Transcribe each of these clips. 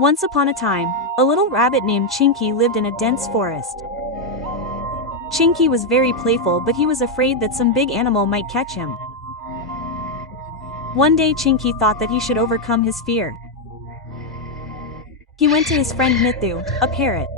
Once upon a time, a little rabbit named Chinky lived in a dense forest. Chinky was very playful, but he was afraid that some big animal might catch him. One day Chinky thought that he should overcome his fear. He went to his friend Mithu, a parrot.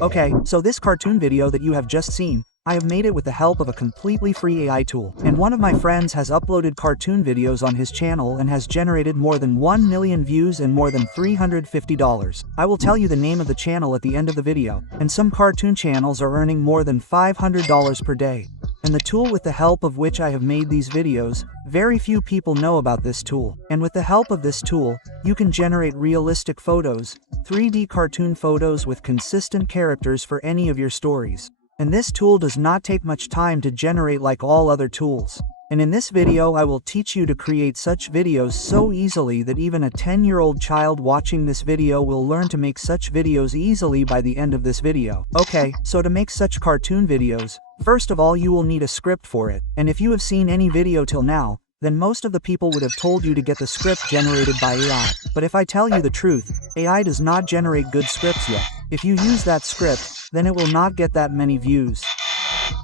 Okay, so this cartoon video that you have just seen, I have made it with the help of a completely free AI tool. And one of my friends has uploaded cartoon videos on his channel and has generated more than 1 million views and more than $350. I will tell you the name of the channel at the end of the video. And some cartoon channels are earning more than $500 per day. And the tool with the help of which I have made these videos, very few people know about this tool. And with the help of this tool, you can generate realistic photos, 3D cartoon photos with consistent characters for any of your stories. And this tool does not take much time to generate like all other tools. And in this video I will teach you to create such videos so easily that even a 10-year-old child watching this video will learn to make such videos easily by the end of this video. Okay, so to make such cartoon videos, first of all you will need a script for it. And if you have seen any video till now, then most of the people would have told you to get the script generated by AI. But if I tell you the truth, AI does not generate good scripts yet. If you use that script, then it will not get that many views.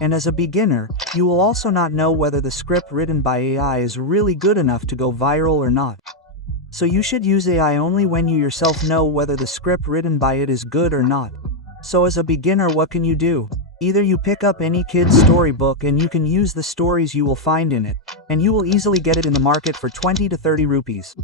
And as a beginner, you will also not know whether the script written by AI is really good enough to go viral or not. So you should use AI only when you yourself know whether the script written by it is good or not. So as a beginner, what can you do? Either you pick up any kid's storybook and you can use the stories you will find in it, and you will easily get it in the market for 20 to 30 rupees.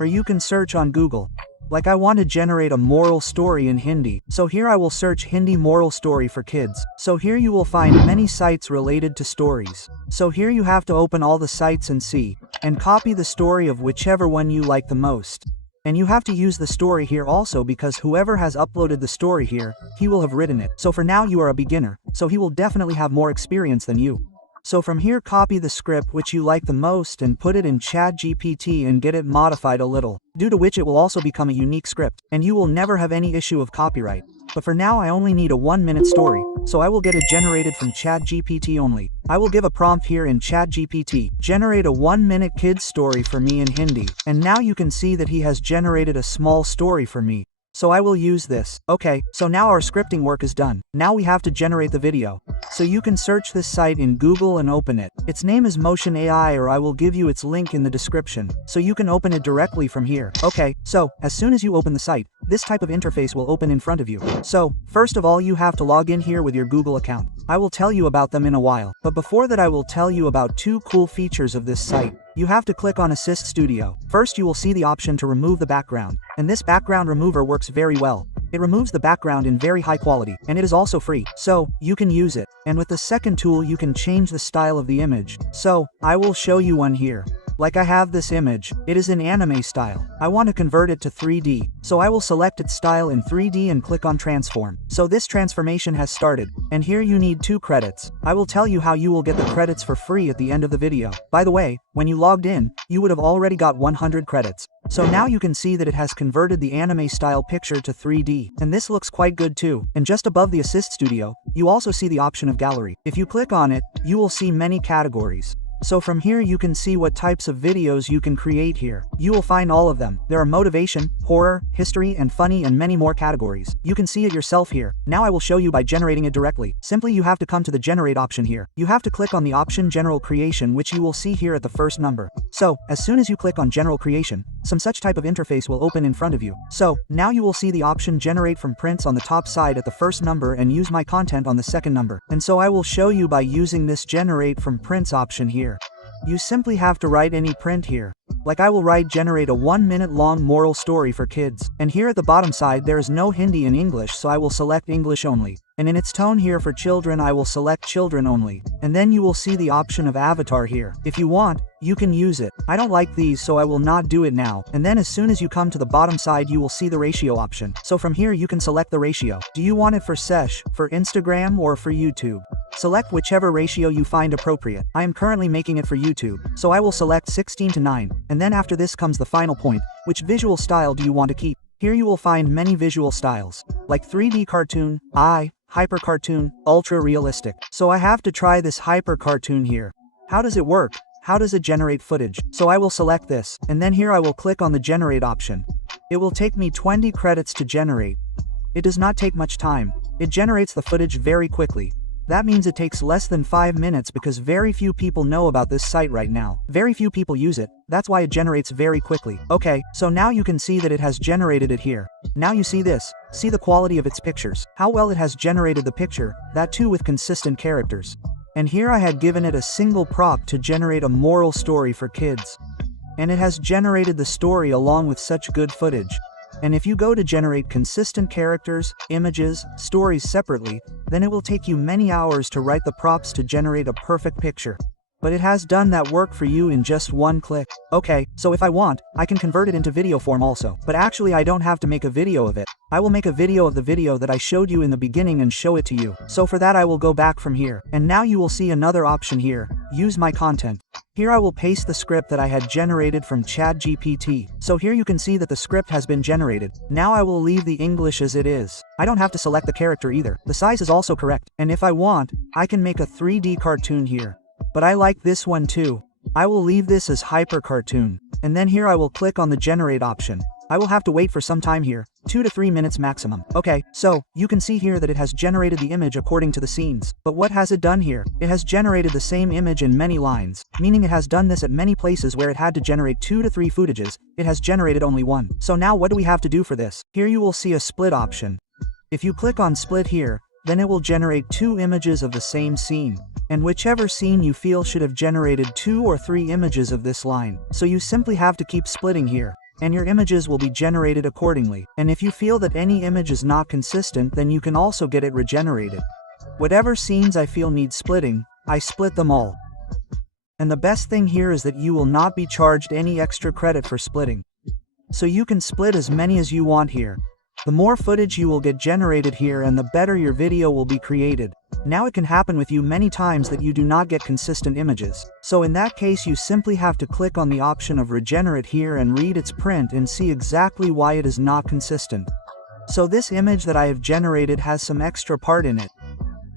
Or you can search on Google. Like I want to generate a moral story in Hindi, so here I will search Hindi moral story for kids. So here you will find many sites related to stories. So here you have to open all the sites and see, and copy the story of whichever one you like the most. And you have to use the story here also because whoever has uploaded the story here, he will have written it. So for now you are a beginner, so he will definitely have more experience than you. So from here copy the script which you like the most and put it in ChatGPT and get it modified a little, due to which it will also become a unique script, and you will never have any issue of copyright. But for now I only need a 1-minute story, so I will get it generated from ChatGPT only. I will give a prompt here in ChatGPT, generate a 1-minute kid's story for me in Hindi, and now you can see that he has generated a small story for me. So I will use this. Okay, so now our scripting work is done. Now we have to generate the video. So you can search this site in Google and open it. Its name is Motion AI, or I will give you its link in the description, so you can open it directly from here. Okay, so as soon as you open the site, this type of interface will open in front of you. So, first of all you have to log in here with your Google account. I will tell you about them in a while, but before that I will tell you about 2 cool features of this site. You have to click on Assist Studio. First you will see the option to remove the background, and this background remover works very well. It removes the background in very high quality, and it is also free, so you can use it. And with the second tool you can change the style of the image. So, I will show you one here. Like I have this image, it is in anime style. I want to convert it to 3D, so I will select its style in 3D and click on transform. So this transformation has started, and here you need 2 credits. I will tell you how you will get the credits for free at the end of the video. By the way, when you logged in, you would have already got 100 credits. So now you can see that it has converted the anime style picture to 3D, and this looks quite good too. And just above the Assist Studio, you also see the option of gallery. If you click on it, you will see many categories. So from here you can see what types of videos you can create here. You will find all of them. There are motivation, horror, history, and funny, and many more categories. You can see it yourself here. Now I will show you by generating it directly. Simply you have to come to the generate option here. You have to click on the option general creation, which you will see here at the first number. So, as soon as you click on general creation, some such type of interface will open in front of you. So, now you will see the option generate from prints on the top side at the first number and use my content on the second number. And so I will show you by using this generate from prints option here. You simply have to write any print here. Like I will write generate a 1-minute long moral story for kids. And here at the bottom side there is no Hindi and English, so I will select English only. And in its tone here for children I will select children only. And then you will see the option of avatar here. If you want, you can use it. I don't like these, so I will not do it now. And then as soon as you come to the bottom side you will see the ratio option. So from here you can select the ratio. Do you want it for Sesh, for Instagram, or for YouTube? Select whichever ratio you find appropriate. I am currently making it for YouTube, so I will select 16:9. And then after this comes the final point. Which visual style do you want to keep? Here you will find many visual styles, like 3D cartoon, hyper cartoon, ultra realistic. So I have to try this hyper cartoon here. How does it work? How does it generate footage? So I will select this, and then here I will click on the generate option. It will take me 20 credits to generate. It does not take much time. It generates the footage very quickly. That means it takes less than 5 minutes because very few people know about this site right now. Very few people use it, that's why it generates very quickly. Okay, so now you can see that it has generated it here. Now you see this. See the quality of its pictures. How well it has generated the picture, that too with consistent characters. And here I had given it a single prop to generate a moral story for kids. And it has generated the story along with such good footage. And if you go to generate consistent characters, images, stories separately, then it will take you many hours to write the props to generate a perfect picture. But it has done that work for you in just one click. Okay, so if I want, I can convert it into video form also. But actually I don't have to make a video of it. I will make a video of the video that I showed you in the beginning and show it to you. So for that I will go back from here. And now you will see another option here, use my content. Here I will paste the script that I had generated from ChatGPT. So here you can see that the script has been generated. Now I will leave the English as it is. I don't have to select the character either. The size is also correct. And if I want, I can make a 3D cartoon here. But I like this one too. I will leave this as hyper cartoon. And then here I will click on the generate option. I will have to wait for some time here, 2 to 3 minutes maximum. Okay, so, you can see here that it has generated the image according to the scenes. But what has it done here? It has generated the same image in many lines, meaning it has done this at many places where it had to generate 2 to 3 footages, it has generated only 1. So now what do we have to do for this? Here you will see a split option. If you click on split here, then it will generate 2 images of the same scene. And whichever scene you feel should have generated 2 or 3 images of this line. So you simply have to keep splitting here. And your images will be generated accordingly. And if you feel that any image is not consistent, then you can also get it regenerated. Whatever scenes I feel need splitting, I split them all. And the best thing here is that you will not be charged any extra credit for splitting. So you can split as many as you want here. The more footage you will get generated here and the better your video will be created. Now it can happen with you many times that you do not get consistent images. So in that case you simply have to click on the option of regenerate here and read its print and see exactly why it is not consistent. So this image that I have generated has some extra part in it.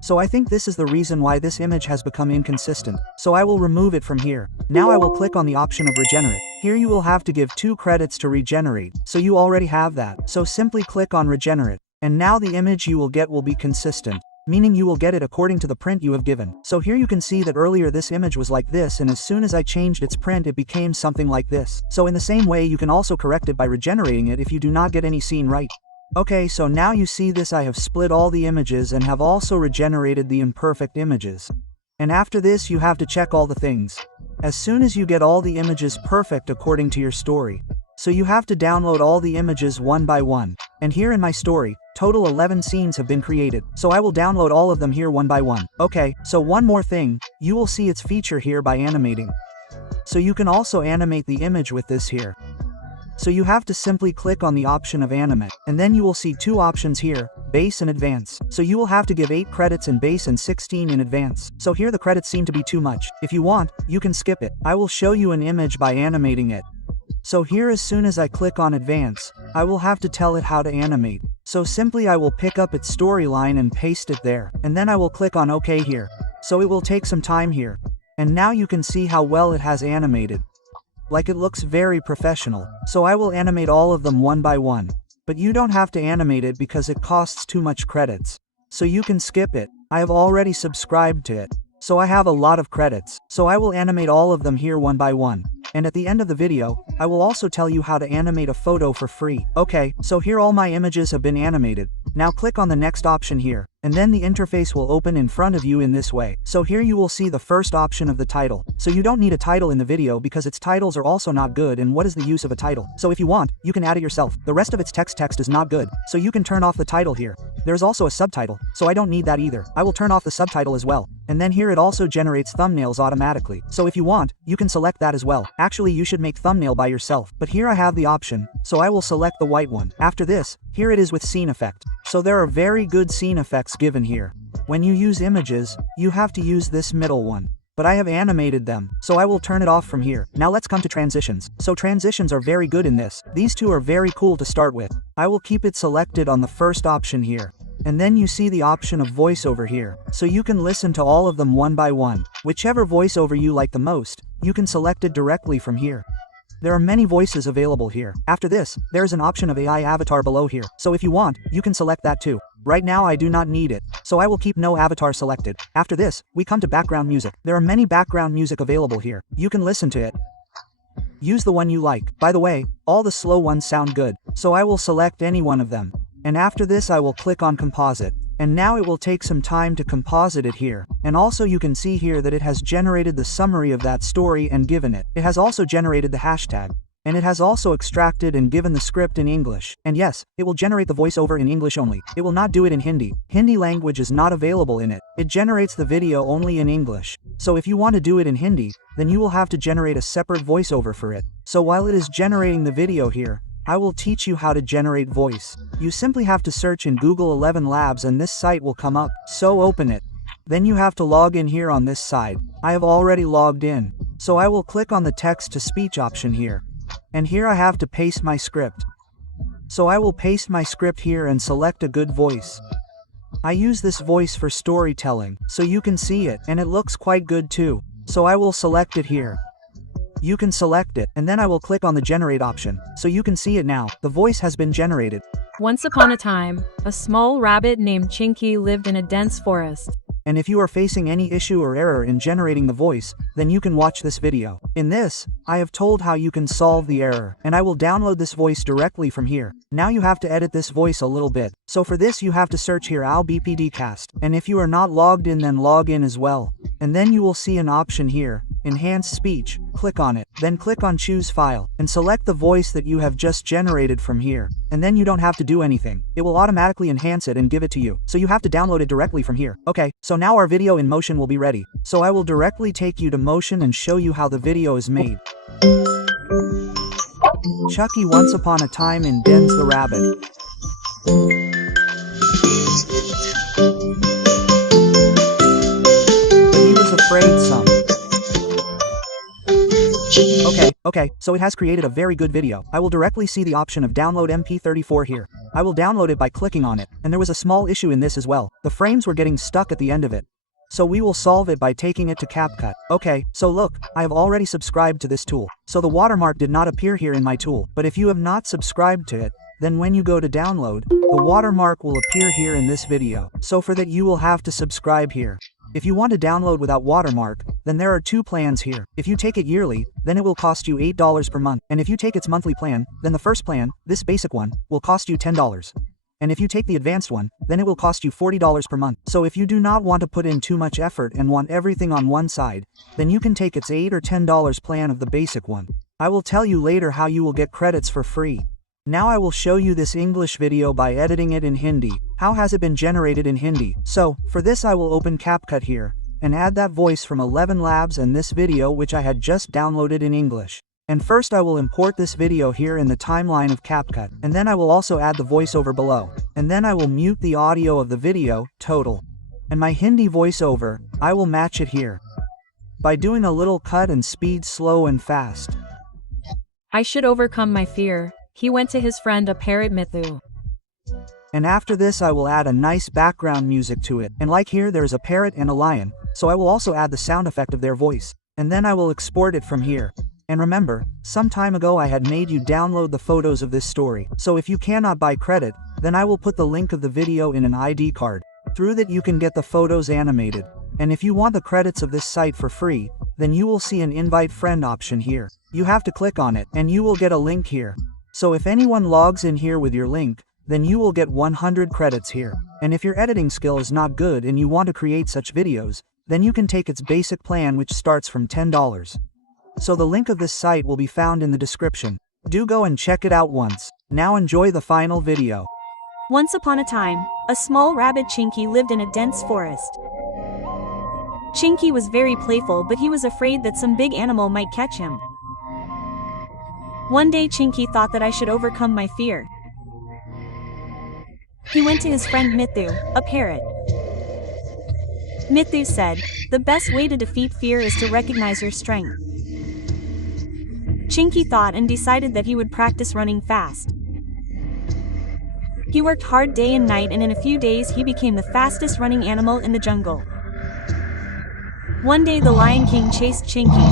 So I think this is the reason why this image has become inconsistent. So I will remove it from here. Now I will click on the option of regenerate. Here you will have to give 2 credits to regenerate. So you already have that. So simply click on regenerate. And now the image you will get will be consistent. Meaning you will get it according to the print you have given. So here you can see that earlier this image was like this, and as soon as I changed its print it became something like this. So in the same way you can also correct it by regenerating it if you do not get any scene right. Okay, so now you see this, I have split all the images and have also regenerated the imperfect images. And after this you have to check all the things. As soon as you get all the images perfect according to your story. So you have to download all the images one by one. And here in my story, total 11 scenes have been created. So I will download all of them here one by one. Okay, so one more thing, you will see its feature here by animating. So you can also animate the image with this here. So you have to simply click on the option of animate, and then you will see 2 options here, base and advance. So you will have to give 8 credits in base and 16 in advance. So here the credits seem to be too much. If you want, you can skip it. I will show you an image by animating it. So here as soon as I click on advance, I will have to tell it how to animate. So simply I will pick up its storyline and paste it there, and then I will click on OK here. So it will take some time here. And now you can see how well it has animated. Like it looks very professional. So I will animate all of them one by one. But you don't have to animate it because it costs too much credits. So you can skip it. I have already subscribed to it. So I have a lot of credits. So I will animate all of them here one by one. And at the end of the video, I will also tell you how to animate a photo for free. Okay, so here all my images have been animated. Now click on the next option here, and then the interface will open in front of you in this way. So here you will see the first option of the title. So you don't need a title in the video because its titles are also not good, and what is the use of a title? So if you want, you can add it yourself. The rest of its text is not good, so you can turn off the title here. There's also a subtitle, so I don't need that either. I will turn off the subtitle as well. And then here it also generates thumbnails automatically. So if you want, you can select that as well. Actually you should make thumbnail by yourself. But here I have the option, so I will select the white one. After this, here it is with scene effect. So there are very good scene effects given here. When you use images, you have to use this middle one. But I have animated them, so I will turn it off from here. Now let's come to transitions. So transitions are very good in this. These 2 are very cool to start with. I will keep it selected on the first option here. And then you see the option of voiceover here. So you can listen to all of them one by one. Whichever voiceover you like the most, you can select it directly from here. There are many voices available here. After this, there is an option of AI avatar below here, so if you want, you can select that too. Right now I do not need it, so I will keep no avatar selected. After this, we come to background music. There are many background music available here. You can listen to it. Use the one you like. By the way, all the slow ones sound good, so I will select any one of them. And after this I will click on composite. And now it will take some time to composite it here. And also you can see here that it has generated the summary of that story and given it. It has also generated the hashtag. And it has also extracted and given the script in English. And yes, it will generate the voiceover in English only. It will not do it in Hindi. Hindi language is not available in it. It generates the video only in English. So if you want to do it in Hindi, then you will have to generate a separate voiceover for it. So while it is generating the video here, I will teach you how to generate voice. You simply have to search in Google 11 Labs and this site will come up. So open it. Then you have to log in here on this side. I have already logged in. So I will click on the text to speech option here. And here I have to paste my script. So I will paste my script here and select a good voice. I use this voice for storytelling, so you can see it, and it looks quite good too. So I will select it here. You can select it, and then I will click on the generate option, so you can see it now. The voice has been generated. Once upon a time, a small rabbit named Chinky lived in a dense forest. And if you are facing any issue or error in generating the voice, then you can watch this video. In this, I have told how you can solve the error, and I will download this voice directly from here. Now you have to edit this voice a little bit. So for this you have to search here Al BPD cast, and if you are not logged in then log in as well. And then you will see an option here, Enhance Speech, click on it, then click on Choose File, and select the voice that you have just generated from here. And then you don't have to do anything. It will automatically enhance it and give it to you. So you have to download it directly from here. Okay, so now our video in Motion will be ready. So I will directly take you to Motion and show you how the video is made. Chucky once upon a time in Den's the Rabbit. But he was afraid some. Okay, so it has created a very good video. I will directly see the option of download MP34 here. I will download it by clicking on it, and there was a small issue in this as well. The frames were getting stuck at the end of it. So we will solve it by taking it to CapCut. Okay, so look, I have already subscribed to this tool. So the watermark did not appear here in my tool, but if you have not subscribed to it, then when you go to download, the watermark will appear here in this video. So for that you will have to subscribe here. If you want to download without watermark, then there are two plans here. If you take it yearly, then it will cost you $8 per month. And if you take its monthly plan, then the first plan, this basic one, will cost you $10. And if you take the advanced one, then it will cost you $40 per month. So if you do not want to put in too much effort and want everything on one side, then you can take its $8 or $10 plan of the basic one. I will tell you later how you will get credits for free. Now I will show you this English video by editing it in Hindi. How has it been generated in Hindi? So, for this I will open CapCut here, and add that voice from 11 Labs and this video which I had just downloaded in English. And first I will import this video here in the timeline of CapCut, and then I will also add the voiceover below. And then I will mute the audio of the video, total. And my Hindi voiceover, I will match it here. By doing a little cut and speed slow and fast. I should overcome my fear. He went to his friend a parrot Mithu. And after this I will add a nice background music to it. And like here there's a parrot and a lion, so I will also add the sound effect of their voice. And then I will export it from here. And remember, some time ago I had made you download the photos of this story. So if you cannot buy credit, then I will put the link of the video in an ID card. Through that you can get the photos animated. And if you want the credits of this site for free, then you will see an invite friend option here. You have to click on it, and you will get a link here. So if anyone logs in here with your link, then you will get 100 credits here. And if your editing skill is not good and you want to create such videos, then you can take its basic plan which starts from $10. So the link of this site will be found in the description. Do go and check it out once. Now enjoy the final video. Once upon a time, a small rabbit Chinky lived in a dense forest. Chinky was very playful but he was afraid that some big animal might catch him. One day Chinky thought that I should overcome my fear. He went to his friend Mithu, a parrot. Mithu said, "The best way to defeat fear is to recognize your strength." Chinky thought and decided that he would practice running fast. He worked hard day and night and in a few days he became the fastest running animal in the jungle. One day the Lion King chased Chinky.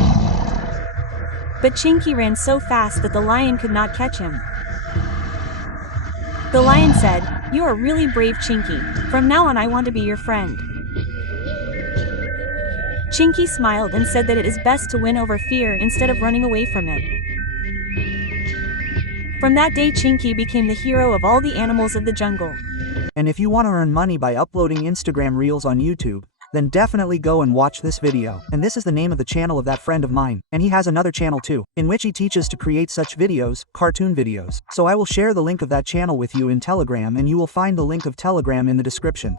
But Chinky ran so fast that the lion could not catch him. The lion said, "You are really brave, Chinky. From now on I want to be your friend." Chinky smiled and said that it is best to win over fear instead of running away from it. From that day Chinky became the hero of all the animals of the jungle. And if you want to earn money by uploading Instagram Reels on YouTube, then definitely go and watch this video. And this is the name of the channel of that friend of mine, and he has another channel too, in which he teaches to create such videos, cartoon videos. So I will share the link of that channel with you in Telegram, and you will find the link of Telegram in the description.